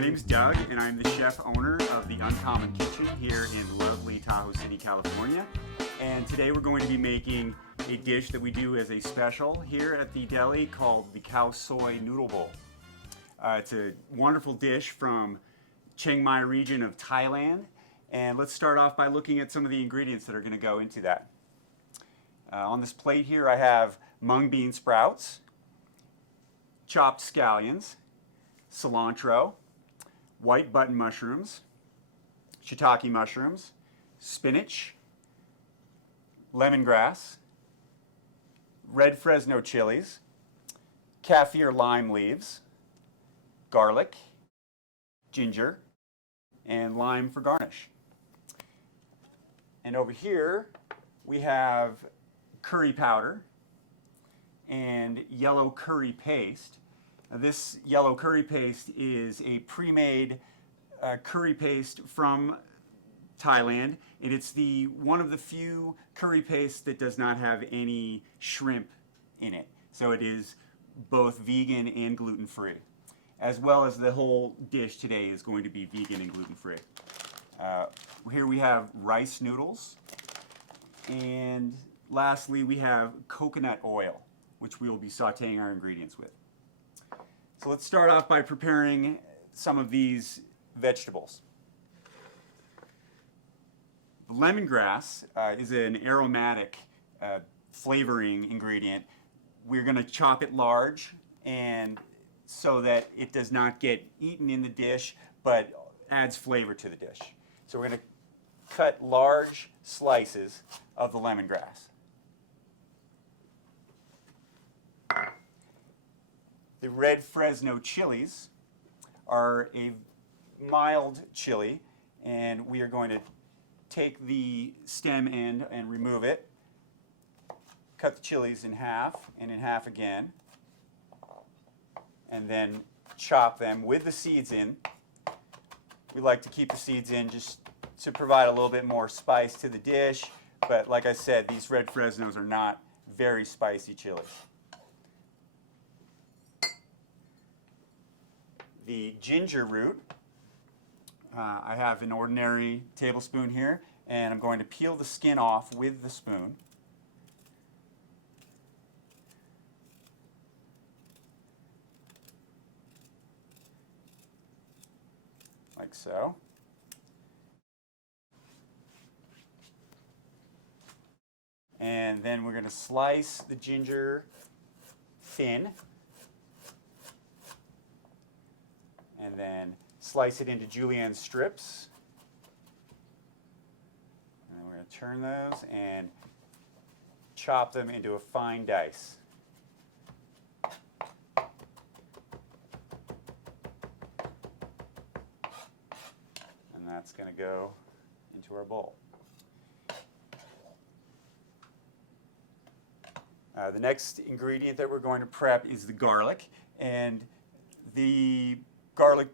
My name's Doug, and I'm the chef owner of the Uncommon Kitchen here in lovely Tahoe City, California. And today we're going to be making a dish that we do as a special here at the deli called the Khao Soy Noodle Bowl. It's a wonderful dish from Chiang Mai region of Thailand. And let's start off by looking at some of the ingredients that are going to go into that. On this plate here I have mung bean sprouts, chopped scallions, cilantro, white button mushrooms, shiitake mushrooms, spinach, lemongrass, red Fresno chilies, kaffir lime leaves, garlic, ginger, and lime for garnish. And over here we have curry powder and yellow curry paste. Now, this yellow curry paste is a pre-made curry paste from Thailand, and it's one of the few curry pastes that does not have any shrimp in it. So it is both vegan and gluten-free, as well as the whole dish today is going to be vegan and gluten-free. Here we have rice noodles, and lastly we have coconut oil, which we will be sauteing our ingredients with. So let's start off by preparing some of these vegetables. Lemongrass is an aromatic flavoring ingredient. We're going to chop it large, and so that it does not get eaten in the dish, but adds flavor to the dish. So we're going to cut large slices of the lemongrass. The red Fresno chilies are a mild chili, and we are going to take the stem end and remove it, cut the chilies in half and in half again, and then chop them with the seeds in. We like to keep the seeds in just to provide a little bit more spice to the dish, but like I said, these red Fresnos are not very spicy chilies. The ginger root, I have an ordinary tablespoon here, and I'm going to peel the skin off with the spoon. Like so. And then we're going to slice the ginger thin, and then slice it into julienne strips. And then we're going to turn those and chop them into a fine dice. And that's going to go into our bowl. The next ingredient that we're going to prep is the garlic, and the garlic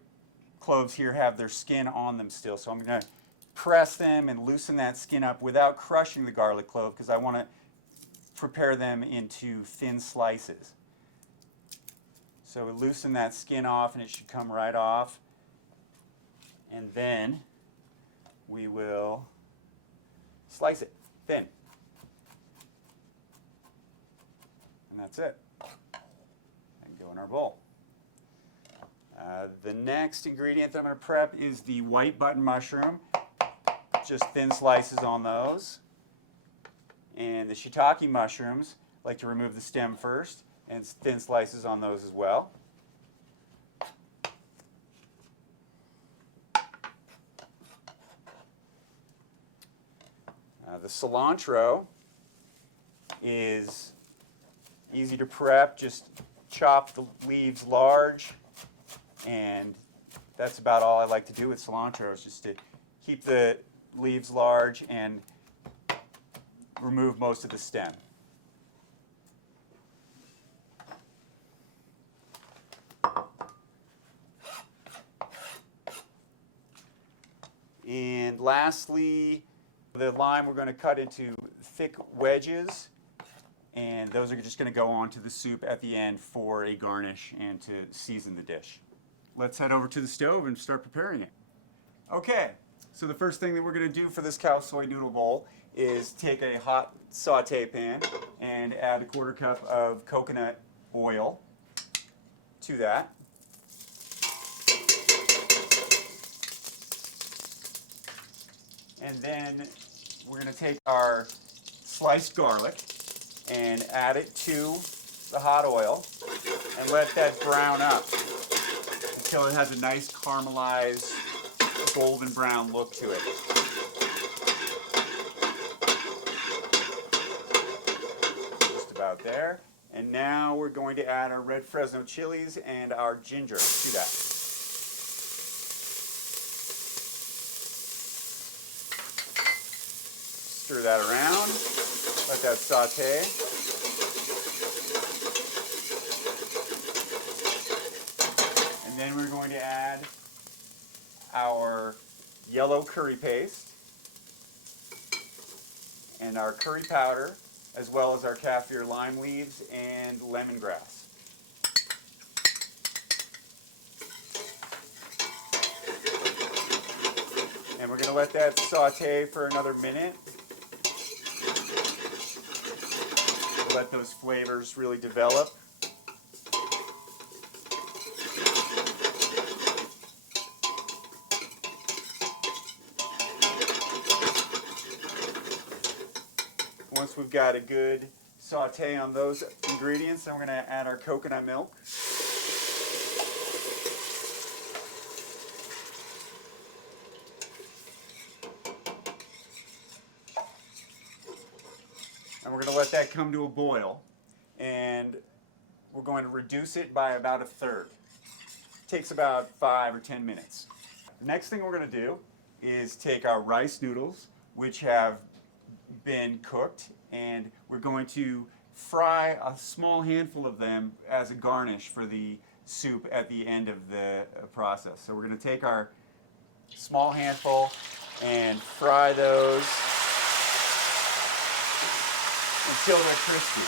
cloves here have their skin on them still, so I'm going to press them and loosen that skin up without crushing the garlic clove, because I want to prepare them into thin slices. So we loosen that skin off, and it should come right off, and then we will slice it thin. And that's it. And go in our bowl. The next ingredient that I'm going to prep is the white button mushroom. Just thin slices on those. And the shiitake mushrooms, I like to remove the stem first, and thin slices on those as well. The cilantro is easy to prep. Just chop the leaves large, and that's about all I like to do with cilantro, is just to keep the leaves large and remove most of the stem. And lastly, the lime we're going to cut into thick wedges, and those are just going to go onto the soup at the end for a garnish and to season the dish. let's head over to the stove and start preparing it. Okay, so the first thing that we're going to do for this Khao soy noodle bowl is take a hot saute pan and add a 1/4 cup of coconut oil to that. And then we're going to take our sliced garlic and add it to the hot oil and let that brown up until it has a nice caramelized golden brown look to it. Just about there. And now we're going to add our red Fresno chilies and our ginger to that. Stir that around, let that saute. And then we're going to add our yellow curry paste and our curry powder, as well as our kaffir lime leaves and lemongrass. And we're going to let that saute for another minute. Let those flavors really develop. Once we've got a good saute on those ingredients, then we're going to add our coconut milk. And we're going to let that come to a boil. And we're going to reduce it by about 1/3. It takes about 5 or 10 minutes. The next thing we're going to do is take our rice noodles, which have been cooked, and we're going to fry a small handful of them as a garnish for the soup at the end of the process. So we're going to take our small handful and fry those until they're crispy.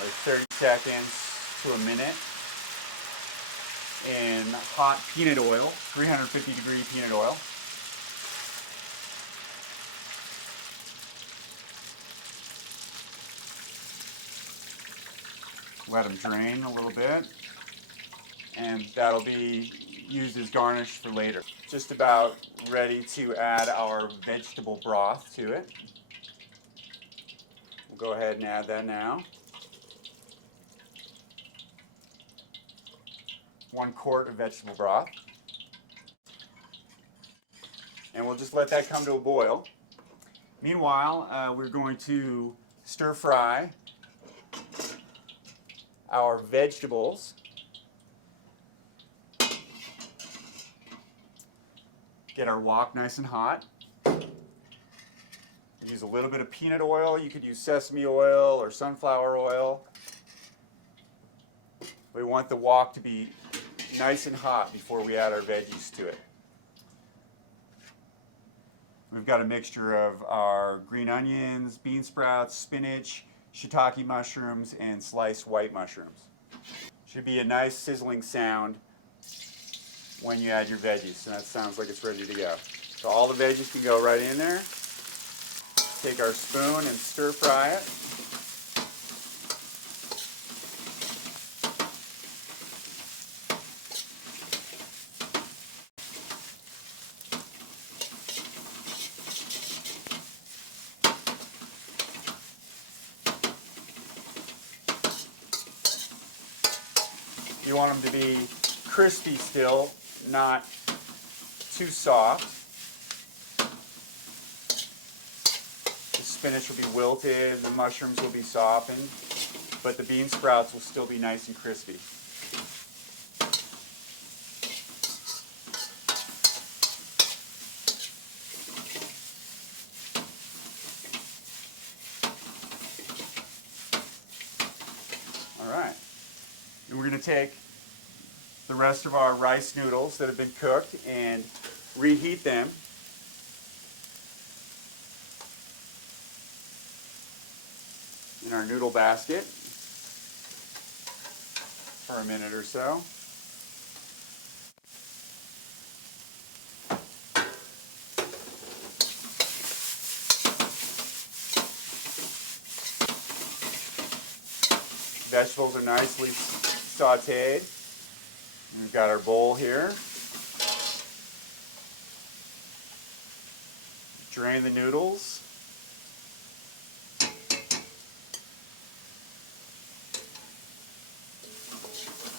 Like 30 seconds to a minute in hot peanut oil, 350-degree peanut oil. Let them drain a little bit, and that'll be used as garnish for later. Just about ready to add our vegetable broth to it. We'll go ahead and add that now. 1 quart of vegetable broth. And we'll just let that come to a boil. Meanwhile, we're going to stir fry our vegetables. Get our wok nice and hot. Use a little bit of peanut oil. You could use sesame oil or sunflower oil. We want the wok to be nice and hot before we add our veggies to it. We've got a mixture of our green onions, bean sprouts, spinach, shiitake mushrooms, and sliced white mushrooms. Should be a nice sizzling sound when you add your veggies. So that sounds like it's ready to go. So all the veggies can go right in there. Take our spoon and stir fry it. You want them to be crispy still, not too soft. The spinach will be wilted, the mushrooms will be softened, but the bean sprouts will still be nice and crispy. All right. And we're going to take the rest of our rice noodles that have been cooked and reheat them. In our noodle basket. for a minute or so. Vegetables are nicely sauteed. We've got our bowl here. Drain the noodles.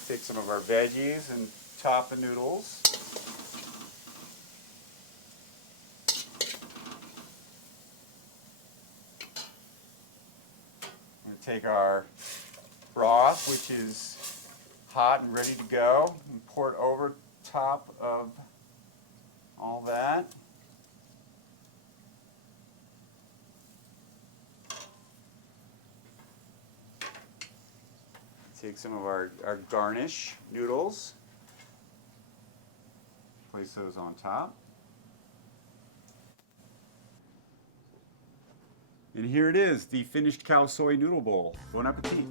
Take some of our veggies and top the noodles. I'm going to take our broth, which is hot and ready to go, and pour it over top of all that. Take some of our garnish noodles, place those on top. And here it is, the finished Khao soy noodle bowl. Bon appetit.